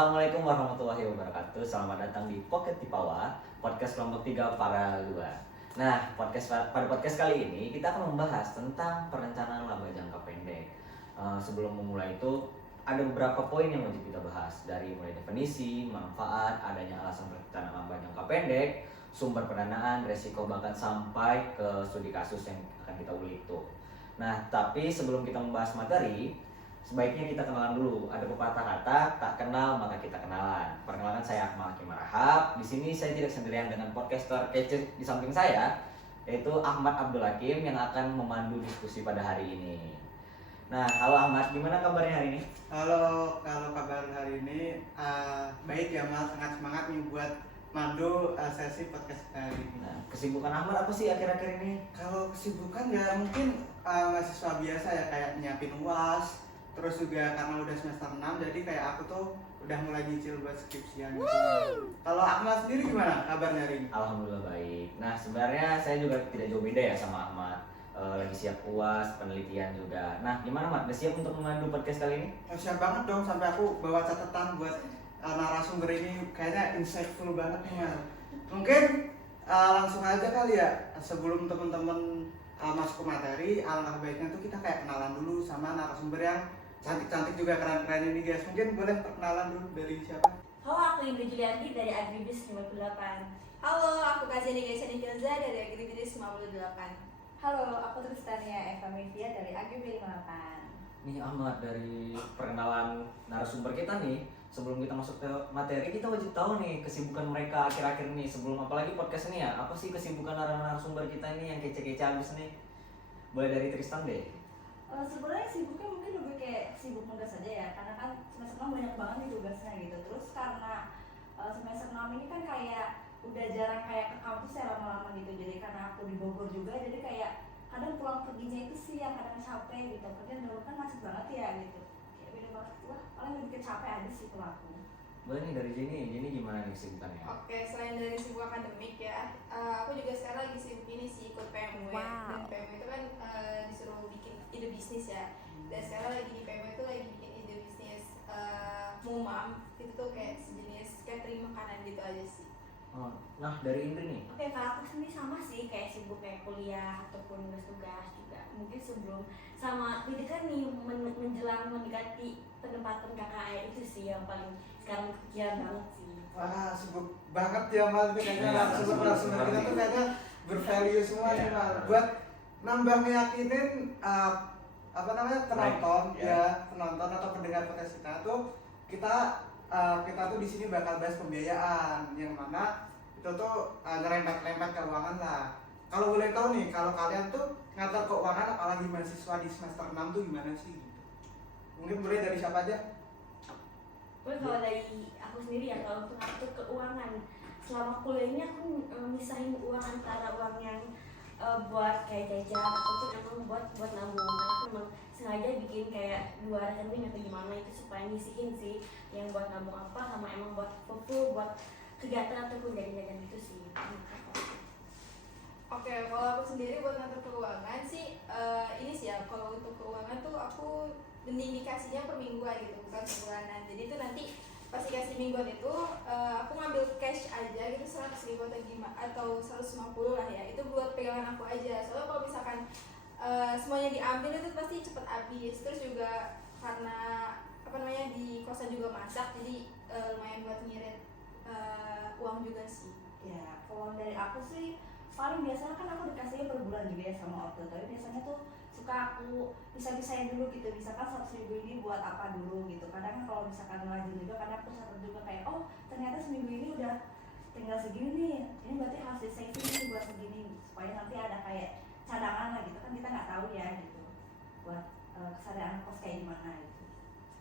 Assalamualaikum warahmatullahi wabarakatuh. Selamat datang di Pocket Tipawa, podcast kelompok 3 para 2. Nah, pada podcast kali ini kita akan membahas tentang perencanaan laba jangka pendek. Sebelum memulai itu, ada beberapa poin yang wajib kita bahas, dari mulai definisi, manfaat, adanya alasan perencanaan laba jangka pendek, sumber pendanaan, resiko, bahkan sampai ke studi kasus yang akan kita ulik tuh. Nah, tapi sebelum kita membahas materi, sebaiknya kita kenalan dulu. Ada pepatah kata, tak kenal maka kita kenalan. Perkenalkan, saya Akmal Hakim Rahab. Di sini saya tidak sendirian dengan podcaster kece di samping saya, yaitu Ahmad Abdul Hakim yang akan memandu diskusi pada hari ini. Nah, halo Ahmad, gimana kabarnya hari ini? Halo, kalau kabar hari ini baik ya Mas, sangat semangat nih buat mandu sesi podcast hari ini. Nah, kesibukan Ahmad apa sih akhir-akhir ini? Kalau kesibukan ya mungkin mahasiswa biasa ya, kayak nyiapin UAS. Terus juga karena udah semester 6, jadi kayak aku tuh udah mulai nyicil buat skripsian gitu. Kalau Ahmad sendiri gimana kabarnya hari ini? Alhamdulillah baik. Nah, sebenarnya saya juga tidak jauh beda ya sama Ahmad. Lagi siap UAS, penelitian juga. Nah, gimana Mat? Udah siap untuk memandu podcast kali ini? Siap banget dong, sampai aku bawa catatan buat narasumber ini. Kayaknya insightful banget nih Mas. Mungkin langsung aja kali ya, sebelum teman-teman masuk ke materi, alangkah baiknya tuh kita kayak kenalan dulu sama narasumber yang cantik-cantik juga, keren-keren ini guys. Mungkin boleh perkenalan dulu dari siapa? Halo, aku Indri Julianti dari Agribis 58. Halo, aku Kazeni Gaisani Filza dari Agribis 58. Halo, aku Tristania Eva Mevia dari Agribis 58. Nih Ahmad, dari perkenalan narasumber kita nih, sebelum kita masuk ke materi, kita wajib tahu nih kesibukan mereka akhir-akhir ini. Sebelum apalagi podcast ini ya, apa sih kesibukan narasumber kita ini yang kece-kece abis nih? Boleh dari Tristan deh. Sebenarnya sibuknya mungkin lebih kayak sibuk nugas aja ya, karena kan semester 6 banyak banget nih tugasnya gitu. Terus karena semester 6 ini kan kayak udah jarang kayak ke kampus ya lama-lama gitu. Jadi karena aku di Bogor juga, jadi kayak kadang pulang perginya itu sih yang kadang capek gitu. Kerjaan dulu kan macet banget ya gitu. Kayak beda banget, wah paling lebih capek aja sih kalau aku. Boleh nih dari Jenny gimana nih kesibukannya? Oke, selain dari sibuk akademik ya, aku juga sekarang lagi sibuk ini sih, ikut PMW. Dan PMW itu kan disuruh bikin ide bisnis ya. Dan sekarang lagi di PMW itu lagi bikin ide bisnis Mumam. Itu tuh kayak sejenis catering makanan gitu aja sih. Nah, dari Indri nih. Oke, kalau aku sendiri sama sih, kayak sibuk kayak kuliah ataupun tugas juga. Mungkin sebelum sama ini kan nih menjelang mendekati penempatan KKN itu sih yang paling sekarang kepikiran banget sih. Wah, sibuk banget ya Mas, ini kayaknya Iya, narasumber kita tuh kayaknya bervalue semua nih Iya. Mas. Buat nambah meyakinin penonton penonton atau pendengar podcast kita tuh kita tuh di sini bakal bahas pembiayaan, yang mana itu tuh nyerempet-nyerempet keuangan lah. Kalau boleh tahu nih, kalau kalian tuh ngatur keuangan apalagi mahasiswa di semester 6 tuh gimana sih gitu? Mungkin boleh dari siapa aja? Kalau dari aku sendiri ya, kalau untuk ngatur keuangan selama kuliah ini aku misahin uang antara uang yang buat kayak jajan ataupun emang buat nabung. Karena aku memang sengaja bikin kayak 2 rekening atau gimana itu supaya ngisihin sih yang buat nabung apa sama emang buat full buat kegiatan ataupun jajan-jajan gitu sih. Oke, kalau aku sendiri buat ngatur keuangan sih, ini sih ya, kalau untuk keuangan tuh aku mending dikasihnya per mingguan gitu, bukan sebulanan. Jadi itu nanti pas dikasih mingguan itu, aku ngambil cash aja gitu 100.000 atau gimana, atau 150 lah ya, itu buat pegangan aku aja. Soalnya kalau misalkan semuanya diambil itu pasti cepet habis. Terus juga karena di kosan juga masak, jadi lumayan buat ngirit uang juga sih. Ya, kalau dari aku sih paling biasanya kan aku dikasihnya per bulan juga ya sama ortu, tapi biasanya tuh suka aku bisa-bisain dulu gitu, misalkan 100.000 ini buat apa dulu gitu. Kadang kan kalau misalkan rajin juga, kadang aku sadar juga kayak oh ternyata seminggu ini udah tinggal segini nih, ini berarti harus di saving nih buat segini, supaya nanti ada kayak cadangan lah gitu kan, kita nggak tahu ya gitu buat kesadaran kos kayak gimana gitu.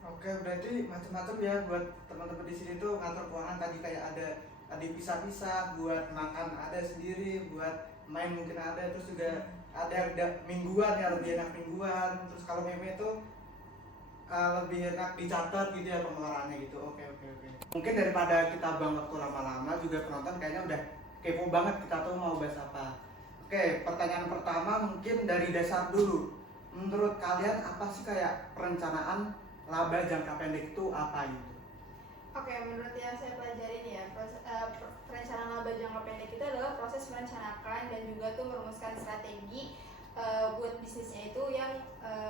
Oke, berarti macam-macam ya buat teman-teman di sini tuh ngatur keuangan. Tadi kayak ada pisah-pisah, buat makan ada sendiri, buat main mungkin ada, terus juga ada mingguan ya, lebih enak mingguan. Terus kalau meme itu lebih enak dicatat gitu ya pengeluarannya gitu. Oke. Mungkin daripada kita bang waktu lama-lama, juga penonton kayaknya udah kepo banget kita tuh mau bahas apa. Oke, pertanyaan pertama mungkin dari dasar dulu. Menurut kalian apa sih kayak perencanaan laba jangka pendek itu apa gitu? Oke, menurut yang saya pelajari nih ya, perencanaan laba jangka pendek itu adalah proses merencanakan dan juga tuh merumuskan strategi buat bisnisnya itu yang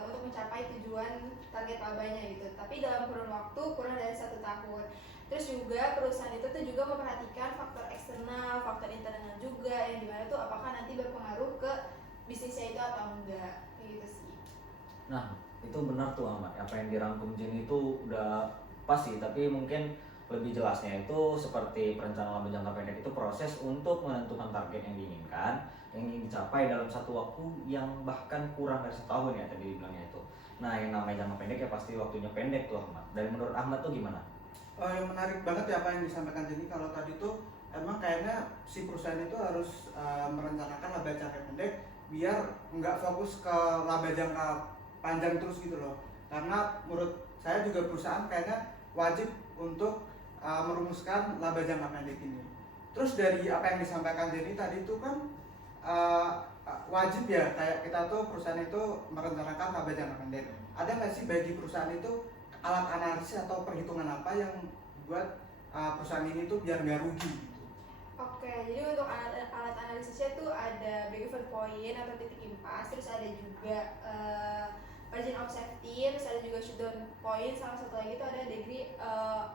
untuk mencapai tujuan target labanya gitu. Tapi dalam kurun waktu kurang dari 1 tahun. Terus juga perusahaan itu tuh juga memperhatikan faktor eksternal, faktor internal juga yang dimana tuh apakah nanti berpengaruh ke bisnisnya itu atau enggak, kayak gitu sih. Nah, itu benar tuh Ahmad. Apa yang dirangkum Jenny itu udah pas sih, tapi mungkin lebih jelasnya itu seperti perencanaan laba jangka pendek itu proses untuk menentukan target yang diinginkan, yang ingin dicapai dalam satu waktu yang bahkan kurang dari setahun ya tadi dibilangnya itu. Nah, yang namanya jangka pendek ya pasti waktunya pendek tuh Ahmad. Dari menurut Ahmad tuh gimana? Yang menarik banget ya apa yang disampaikan Jenny. Kalau tadi tuh emang kayaknya si perusahaan itu harus merencanakan laba jangka pendek biar nggak fokus ke laba jangka panjang terus gitu loh. Karena menurut saya juga perusahaan kayaknya wajib untuk merumuskan laba jangka pendek ini. Terus dari apa yang disampaikan Jenny tadi itu kan wajib ya, kayak kita tuh perusahaan itu merencanakan laba jangka pendek. Ada nggak sih bagi perusahaan itu alat analisis atau perhitungan apa yang buat perusahaan ini tuh biar nggak rugi gitu? Oke, jadi untuk alat analisisnya tuh ada break-even point atau titik impas, terus ada juga margin of safety, terus ada juga shutdown point, sama satu lagi itu ada degree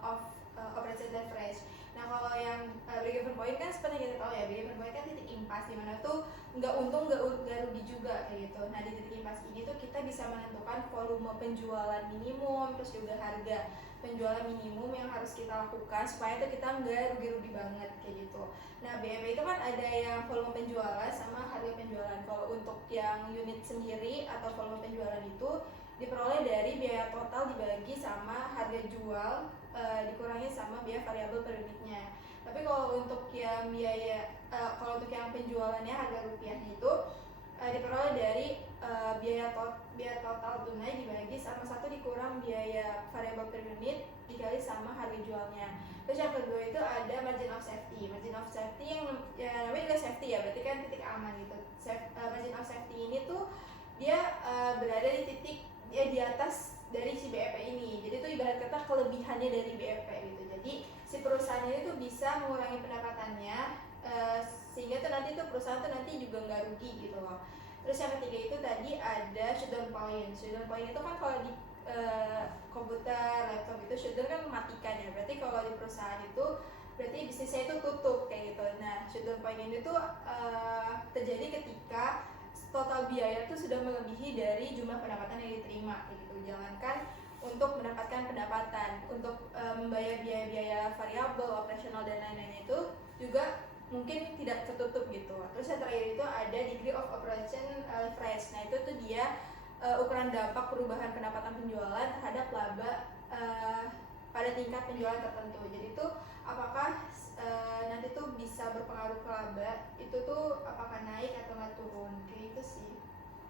of operation leverage. Nah kalau yang break-even point kan seperti kita tahu ya, break-even point kan titik impas di mana tuh nggak untung nggak rugi juga kayak gitu. Nah di titik impas ini tuh kita bisa menentukan volume penjualan minimum, terus juga harga penjualan minimum yang harus kita lakukan supaya tuh kita nggak rugi-rugi banget kayak gitu. Nah BEP itu kan ada yang volume penjualan sama harga penjualan. Kalau untuk yang unit sendiri atau volume penjualan itu diperoleh dari biaya total dibagi sama harga jual dikurangi sama biaya variabel per unitnya. Tapi kalau untuk yang kalau untuk yang penjualannya harga rupiahnya itu diperoleh dari biaya total tunai dibagi sama 1 dikurang biaya variabel per unit dikali sama harga jualnya. Terus yang kedua itu ada margin of safety. Margin of safety yang ya, namanya juga safety ya, berarti kan titik aman gitu. Margin of safety ini tuh dia berada di titik di atas dari si BEP ini. Jadi itu ibarat kata kelebihannya dari BEP gitu. Jadi si perusahaan ini tuh bisa mengurangi pendapatannya sehingga tuh nanti tuh perusahaan tuh nanti juga nggak rugi gitu loh. Terus yang ketiga itu tadi ada shutdown point. Shutdown point itu kan kalau di komputer, laptop itu shutdown kan mematikan ya. Berarti kalau di perusahaan itu berarti bisnisnya itu tutup kayak gitu. Nah shutdown point ini tuh terjadi ketika total biaya itu sudah melebihi dari jumlah pendapatan yang diterima kayak gitu. Jangankan untuk mendapatkan pendapatan, untuk membayar biaya-biaya variabel, operasional dan lain-lainnya itu juga mungkin tidak tertutup gitu. Terus yang terakhir itu ada degree of operation leverage. Nah itu tuh dia ukuran dampak perubahan pendapatan penjualan terhadap laba pada tingkat penjualan tertentu. Jadi tuh apakah nanti tuh bisa berpengaruh ke laba itu tuh apakah naik atau nggak turun kayak gitu sih.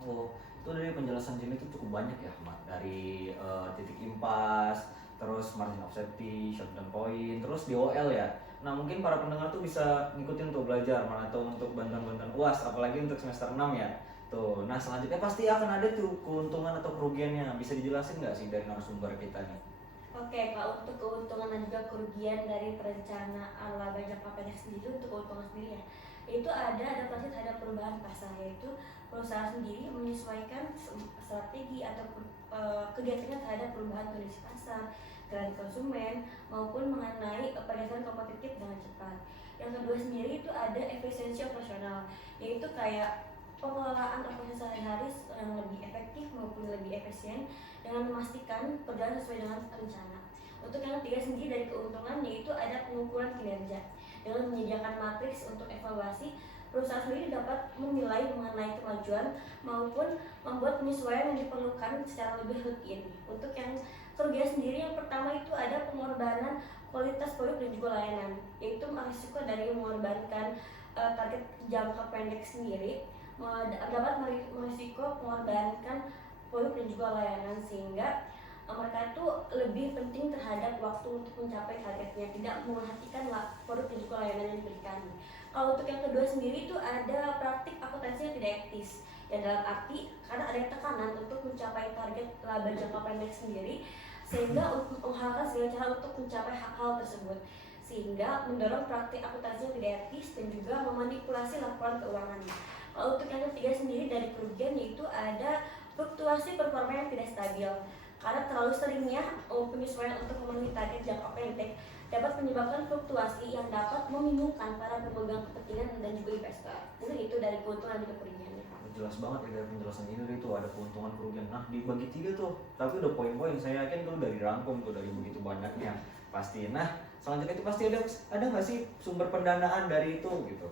Oh, itu dari penjelasan Jenny itu cukup banyak ya Ahmad. Dari titik impas, terus margin of safety, shutdown point, terus DOL ya. Nah mungkin para pendengar tuh bisa ngikutin tuh belajar mana tuh untuk bantuan-bantuan UAS, apalagi untuk semester 6 ya. Tuh, nah selanjutnya pasti akan ada tuh keuntungan atau kerugiannya. Bisa dijelasin nggak sih dari narasumber kita nih? Oke, kalau untuk keuntungan dan juga kerugian dari perencanaan laba jangka pendek sendiri, untuk keuntungan sendiri ya, itu ada adaptasi terhadap perubahan pasar, yaitu perusahaan sendiri menyesuaikan strategi atau kegiatannya terhadap perubahan kondisi pasar, tren konsumen, maupun mengenai pergerakan kompetitif dengan cepat. Yang kedua sendiri itu ada efisiensi operasional, yaitu kayak pengelolaan operasi sehari-hari yang lebih efektif maupun lebih efisien dengan memastikan berjalan sesuai dengan rencana. Untuk yang ketiga sendiri dari keuntungan yaitu ada pengukuran kinerja. Dengan menyediakan matriks untuk evaluasi, perusahaan sendiri dapat menilai mengenai kemajuan maupun membuat penyesuaian yang diperlukan secara lebih rutin. Untuk yang kerugian sendiri yang pertama itu ada pengorbanan kualitas produk dan juga layanan, yaitu risiko dari mengorbankan target jangka pendek sendiri dapat merisiko mengorbankan produk dan juga layanan, sehingga mereka itu lebih penting terhadap waktu untuk mencapai targetnya, tidak memperhatikan produk dan juga layanan yang diberikan. Kalau untuk yang kedua sendiri itu ada praktik akuntansi yang tidak etis, yang dalam arti karena ada tekanan untuk mencapai target laba jangka pendek sendiri, sehingga menghalalkan segala cara untuk mencapai hal-hal tersebut, sehingga mendorong praktik akuntansi yang tidak etis dan juga memanipulasi laporan keuangan. Kalau untuk yang ketiga sendiri dari kerugian, yaitu ada fluktuasi performa yang tidak stabil. Karena terlalu seringnya penyesuaian untuk memenuhi target jangka pendek dapat menyebabkan fluktuasi yang dapat membingungkan para pemegang kepentingan dan juga investor. Mungkin itu dari keuntungan dan kerugiannya. Jelas banget ya dari penjelasan ini tuh ada keuntungan kerugian. Nah dibagi 3 tuh, tapi udah poin-poin. Saya yakin tuh dari rangkum tuh dari begitu banyaknya pasti. Nah selanjutnya itu pasti ada nggak sih sumber pendanaan dari itu gitu?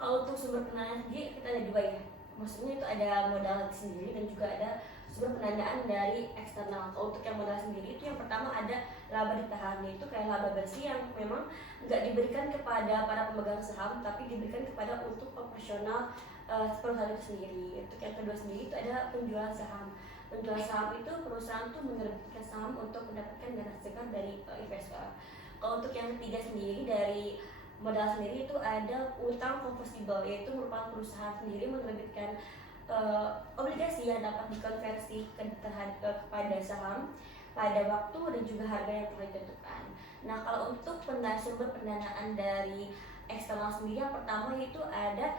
Kalau untuk sumber pendanaan sendiri kita ada 2 ya. Maksudnya itu ada modal sendiri dan juga ada sumber pendanaan dari eksternal. Kalau untuk yang modal sendiri itu yang pertama ada laba ditahan, yaitu kayak laba bersih yang memang nggak diberikan kepada para pemegang saham tapi diberikan kepada untuk operasional perusahaan itu sendiri. Untuk yang kedua sendiri itu ada penjualan saham. Penjualan saham itu perusahaan tuh menerbitkan saham untuk mendapatkan dana segar dari investor. Kalau untuk yang ketiga sendiri dari modal sendiri itu ada utang konversibel, yaitu merupakan perusahaan sendiri menerbitkan obligasi yang dapat dikonversi kepada saham pada waktu dan juga harga yang telah ditentukan. Nah kalau untuk sumber pendanaan dari eksternal sendiri yang pertama itu ada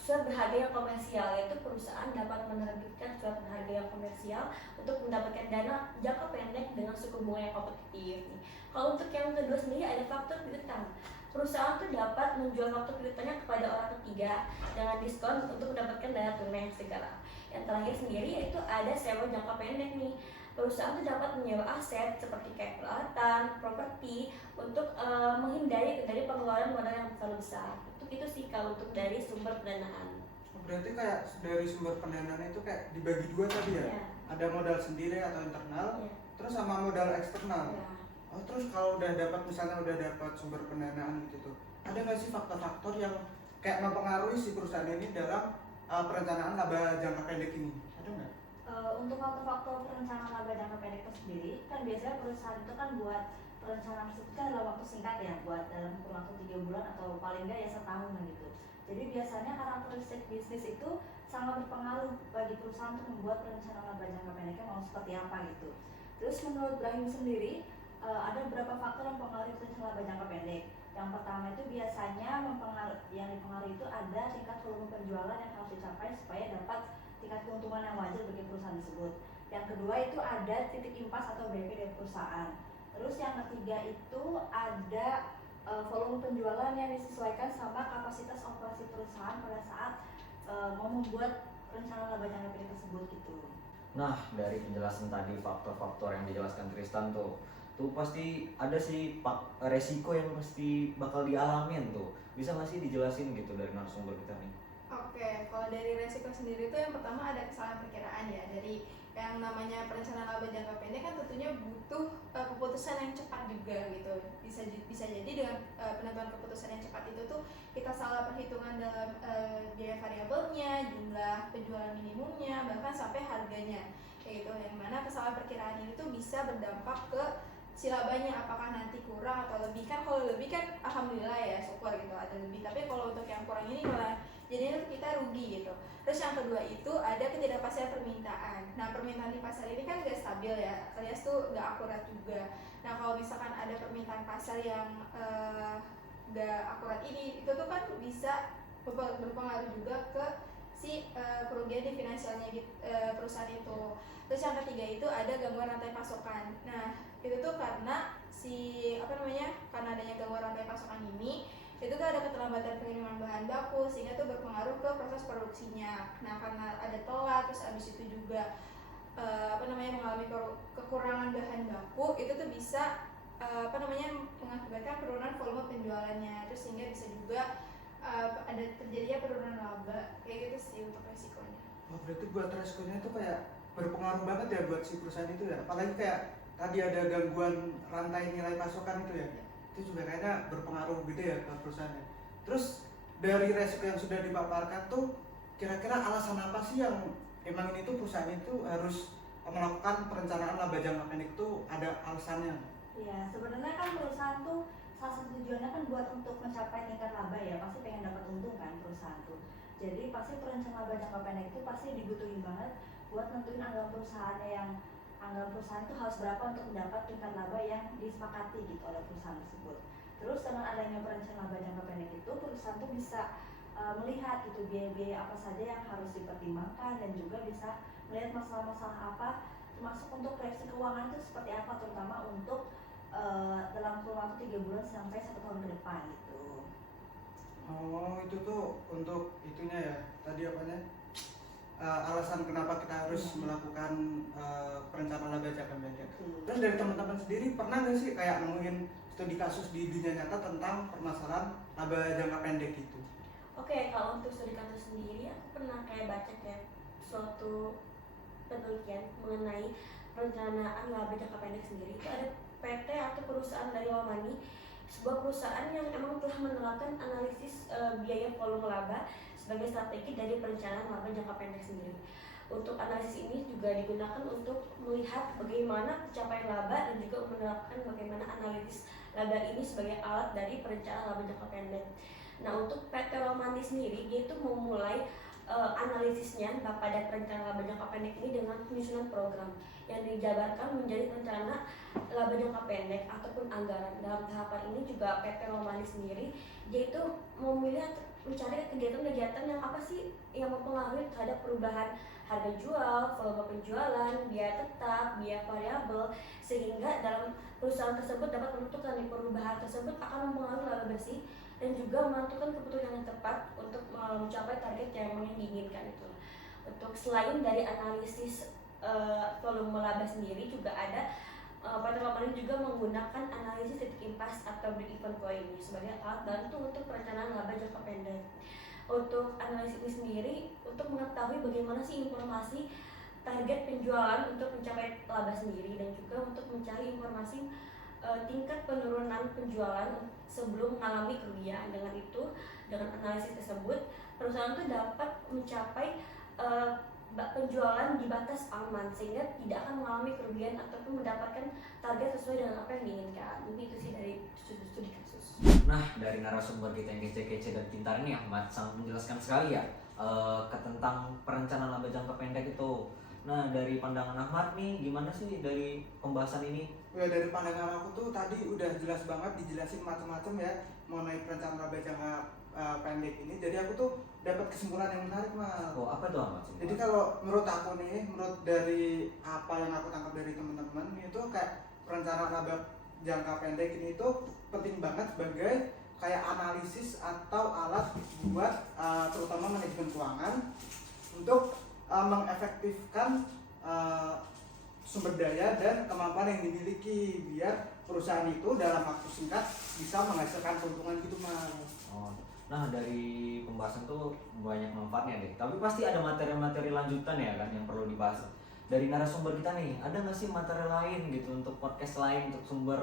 surat berharga yang komersial, yaitu perusahaan dapat menerbitkan surat berharga yang komersial untuk mendapatkan dana jangka pendek dengan suku bunga yang kompetitif. Kalau untuk yang kedua sendiri ada faktor piutang. Perusahaan itu dapat menjual faktur piutangnya kepada orang ketiga dengan diskon untuk mendapatkan dana tunai yang segala. Yang terakhir sendiri yaitu ada sewa jangka pendek nih. Perusahaan itu dapat menyewa aset seperti kayak peralatan, properti untuk menghindari dari pengeluaran modal yang terlalu besar. Itu sih kalau untuk dari sumber pendanaan. Berarti kayak dari sumber pendanaan itu kayak dibagi 2 tadi ya? Ya. Ada modal sendiri atau internal, Ya. terus sama modal eksternal. Ya. Oh, terus kalau udah dapat misalnya udah dapat sumber pendanaan gitu tuh, ada nggak sih faktor-faktor yang kayak mempengaruhi si perusahaan ini dalam perencanaan laba jangka pendek ini? Ada nggak? Untuk faktor-faktor perencanaan laba jangka pendek itu sendiri kan biasanya perusahaan itu kan buat perencanaan tersebut kan dalam waktu singkat ya, buat dalam kurun waktu 3 bulan atau paling enggak ya setahun gitu. Jadi biasanya karakteristik bisnis itu sangat berpengaruh bagi perusahaan untuk membuat perencanaan laba jangka pendeknya mau seperti apa gitu. Terus menurut Brahim sendiri ada beberapa faktor yang mempengaruhi perencanaan laba jangka pendek. Yang pertama itu biasanya yang dipengaruhi itu ada tingkat volume penjualan yang harus dicapai supaya dapat tingkat keuntungan yang wajar bagi perusahaan tersebut. Yang kedua itu ada titik impas atau BP dari perusahaan. Terus yang ketiga itu ada volume penjualan yang disesuaikan sama kapasitas operasi perusahaan pada saat mau membuat rencana laba jangka pendek tersebut gitu. Nah dari penjelasan tadi faktor-faktor yang dijelaskan Tristan tuh pasti ada sih resiko yang pasti bakal dialamin tuh. Bisa nggak sih dijelasin gitu dari narasumber kita nih? Oke, kalau dari resiko sendiri itu yang pertama ada kesalahan perkiraan ya. Dari yang namanya perencanaan laba jangka pendek kan tentunya butuh keputusan yang cepat juga gitu. Bisa jadi dengan penentuan keputusan yang cepat itu tuh kita salah perhitungan dalam biaya variabelnya, jumlah penjualan minimumnya, bahkan sampai harganya. Kayak gitu. Yang mana kesalahan perkiraan ini tuh bisa berdampak ke si labanya, apakah nanti kurang atau lebih. Kan kalau lebih kan alhamdulillah ya, syukur gitu ada lebih. Tapi kalau untuk yang kurang ini malah jadinya kita rugi gitu. Terus yang kedua itu ada ketidakpastian permintaan. Nah permintaan di pasar ini kan gak stabil ya, alias tuh gak akurat juga. Nah kalau misalkan ada permintaan pasar yang gak akurat ini, itu tuh kan bisa berpengaruh juga ke si kerugian di finansialnya perusahaan itu. Terus yang ketiga itu ada gangguan rantai pasokan. Nah itu tuh karena karena adanya gangguan rantai pasokan ini, itu tuh ada keterlambatan pengiriman bahan baku sehingga tuh berpengaruh ke proses produksinya. Nah karena ada telat, terus abis itu juga mengalami kekurangan bahan baku, itu tuh bisa mengakibatkan penurunan volume penjualannya, terus sehingga bisa juga ada terjadinya penurunan laba. Kayak gitu sih untuk resikonya. Oh, berarti buat resikonya itu kayak berpengaruh banget ya buat si perusahaan itu ya. Apalagi kayak tadi ada gangguan rantai nilai pasokan itu ya. Itu juga kayaknya berpengaruh gitu ya ke perusahaannya. Terus dari resiko yang sudah dipaparkan tuh kira-kira alasan apa sih yang emang ini tuh perusahaan itu harus melakukan perencanaan laba jangka pendek itu ada alasannya? Ya sebenarnya kan perusahaan tuh salah satu tujuannya kan buat untuk mencapai tingkat laba ya, pasti pengen dapat untung kan perusahaan tuh. Jadi pasti perencanaan laba jangka pendek itu pasti dibutuhin banget buat nentuin anggaran perusahaannya yang anggaran perusahaan itu harus berapa untuk mendapat tingkat laba yang disepakati gitu oleh perusahaan tersebut. Terus dengan adanya perencanaan laba jangka pendek itu perusahaan tuh bisa melihat gitu biaya-biaya apa saja yang harus dipertimbangkan dan juga bisa melihat masalah-masalah apa termasuk untuk proyeksi keuangan itu seperti apa terutama untuk dalam kurun waktu 3 bulan sampai 1 tahun ke depan gitu. Oh, itu tuh untuk itunya ya. Tadi apanya? Alasan kenapa kita harus melakukan perencanaan laba jangka pendek. Terus dari teman-teman sendiri pernah nggak sih kayak nemuin studi kasus di dunia nyata tentang permasalahan laba jangka pendek itu? Oke, kalau untuk studi kasus sendiri, aku pernah kayak baca kayak suatu penelitian mengenai perencanaan laba jangka pendek sendiri. Itu ada PT atau perusahaan dari luar money, sebuah perusahaan yang emang telah menerapkan analisis biaya volume laba sebagai strategi dari perencanaan laba jangka pendek sendiri. Untuk analisis ini juga digunakan untuk melihat bagaimana pencapaian laba dan juga menerapkan bagaimana analisis laba ini sebagai alat dari perencanaan laba jangka pendek. Nah, untuk PT Romani sendiri, dia itu memulai analisisnya pada perencanaan laba jangka pendek ini dengan penyusunan program yang dijabarkan menjadi rencana laba jangka pendek ataupun anggaran. Dalam tahapan ini juga PT Romani sendiri, dia itu memilih mencari kegiatan-kegiatan yang apa sih yang mempengaruhi terhadap perubahan harga jual, volume penjualan, biaya tetap, biaya variabel, sehingga dalam perusahaan tersebut dapat menentukan perubahan tersebut akan mempengaruhi laba bersih dan juga menentukan keputusan yang tepat untuk mencapai target yang diinginkan itu. Untuk selain dari analisis volume laba sendiri juga ada PT Romani juga menggunakan analisis titik impas atau break even point ini sebagai alat bantu untuk perencanaan laba jangka pendek. Untuk analisis ini sendiri untuk mengetahui bagaimana sih informasi target penjualan untuk mencapai laba sendiri dan juga untuk mencari informasi tingkat penurunan penjualan sebelum mengalami kerugian. Dengan itu, dengan analisis tersebut, perusahaan itu dapat mencapai penjualan di batas aman sehingga tidak akan mengalami kerugian ataupun mendapatkan target sesuai dengan apa yang diinginkan. Mungkin itu sih dari studi kasus. Nah, dari narasumber kita yang kece-kece dan pintar ini Ahmad sangat menjelaskan sekali ya tentang perencanaan laba jangka pendek itu. Nah, dari pandangan Ahmad nih gimana sih dari pembahasan ini? Ya, dari pandangan aku tuh tadi udah jelas banget dijelasin macam-macam ya mengenai perencanaan laba jangka pendek ini. Jadi aku tuh dapat kesimpulan yang menarik, Mal. Oh, apa tuh Ahmad? Jadi kalau menurut aku nih, menurut dari apa yang aku tangkap dari teman-teman itu kayak perencanaan laba jangka pendek ini tuh penting banget sebagai kayak analisis atau alat buat terutama manajemen keuangan untuk mengefektifkan sumber daya dan kemampuan yang dimiliki biar perusahaan itu dalam waktu singkat bisa menghasilkan keuntungan gitu, Mal. Oh, nah dari pembahasan tuh banyak manfaatnya deh. Tapi pasti ada materi-materi lanjutan ya kan yang perlu dibahas. Dari narasumber kita nih, ada nggak sih materi lain gitu untuk podcast lain untuk sumber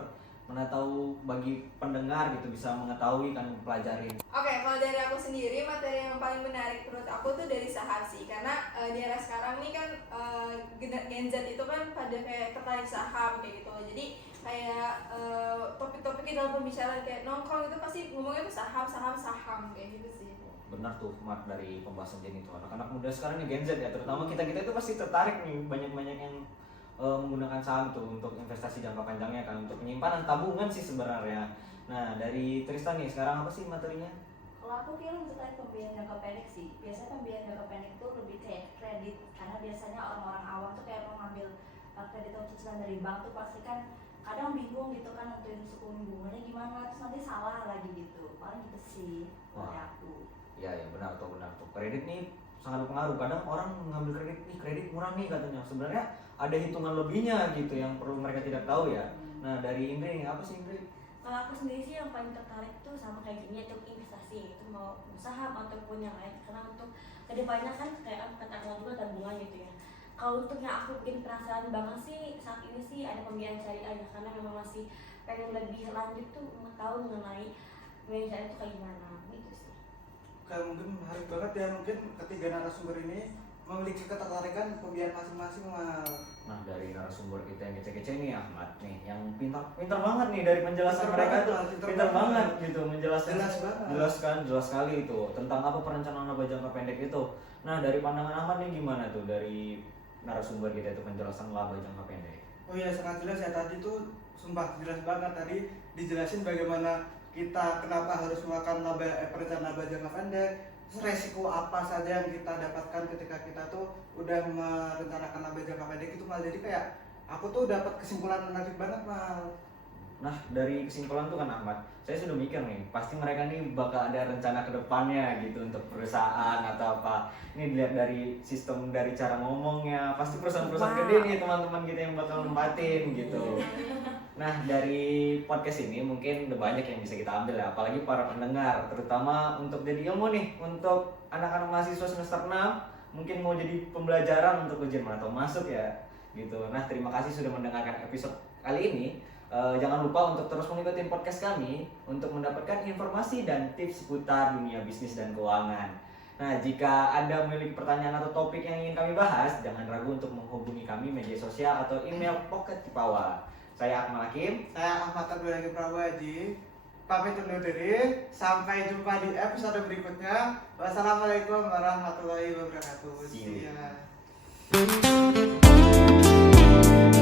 mana tahu bagi pendengar gitu bisa mengetahui kan mempelajari. Oke, kalau dari aku sendiri materi yang paling menarik menurut aku tuh dari saham sih, karena di era sekarang nih kan Gen Z itu kan pada kayak tertarik saham kayak gitu loh. Jadi kayak topik-topik dalam pembicaraan kayak nongkrong itu pasti ngomongnya tuh saham kayak gitu sih. Benar tuh Mark dari pembahasan Jenny itu anak-anak muda sekarang nih Gen Z ya terutama kita itu pasti tertarik nih banyak yang menggunakan saham tuh untuk investasi jangka panjangnya kan untuk penyimpanan tabungan sih sebenarnya. Nah dari Tristan nih sekarang apa sih materinya? Kalau aku kira terkait pembiayaan jangka pendek sih, biasanya pembiayaan jangka pendek itu lebih kayak kredit karena biasanya orang-orang awam tuh kayak mau ngambil kredit atau cicilan dari bank tuh pasti kan kadang bingung gitu kan untuk suku bunganya gimana terus nanti salah lagi gitu, paling gitu sih dari aku. Ya benar tuh. Kredit nih sangat berpengaruh. Kadang orang mengambil kredit murah nih katanya. Sebenarnya ada hitungan lebihnya gitu yang perlu mereka tidak tahu ya. Nah dari Indri apa sih Indri? Kalau aku sendiri sih yang paling tertarik tuh sama kayak gini untuk investasi itu mau saham ataupun yang lain karena untuk kedepannya kan kayak kata aku juga tabungan gitu ya. Kalau untuk yang aku bikin penasaran banget sih saat ini sih ada pembiayaan syariah ya karena memang masih pengen lebih lanjut tuh tahu mengenai pembiayaan syariah itu kayak gimana gitu sih. Kayak mungkin menarik banget ya, mungkin ketiga narasumber ini memiliki ketertarikan pembiayaan masing-masing, Mal. Nah dari narasumber kita yang kece-kece nih Ahmad nih yang pintar banget nih dari penjelasan mereka tuh pintar banget gitu menjelaskan jelas sekali itu tentang apa perencanaan laba jangka pendek itu. Nah dari pandangan Ahmad nih gimana tuh dari narasumber kita untuk menjelaskan laba jangka pendek. Oh iya, sangat jelas ya tadi tuh, sumpah jelas banget tadi dijelasin bagaimana kita kenapa harus melakukan perencanaan laba jangka pendek, terus resiko apa saja yang kita dapatkan ketika kita tuh udah merencanakan laba jangka pendek itu. Mal, jadi kayak aku tuh dapat kesimpulan menarik banget, Mal. Nah, dari kesimpulan tuh kan Ahmad, saya sudah mikir nih, pasti mereka nih bakal ada rencana ke depannya gitu untuk perusahaan atau apa. Ini dilihat dari sistem, dari cara ngomongnya, pasti perusahaan-perusahaan gede nih teman-teman kita yang bakal nempatin gitu. Nah, dari podcast ini mungkin udah banyak yang bisa kita ambil ya, apalagi para pendengar, terutama untuk jadi ilmu nih, untuk anak-anak mahasiswa semester 6, mungkin mau jadi pembelajaran untuk ujian atau masuk ya gitu. Nah, terima kasih sudah mendengarkan episode kali ini. Jangan lupa untuk terus mengikuti podcast kami untuk mendapatkan informasi dan tips seputar dunia bisnis dan keuangan. Nah, jika Anda memiliki pertanyaan atau topik yang ingin kami bahas, jangan ragu untuk menghubungi kami media sosial atau email Pocket Tipawa. Saya Akmal Hakim. Saya Ahmad Abdul Prawaji. Pamit undur diri. Sampai jumpa di episode berikutnya. Wassalamualaikum warahmatullahi wabarakatuh. See you. See ya.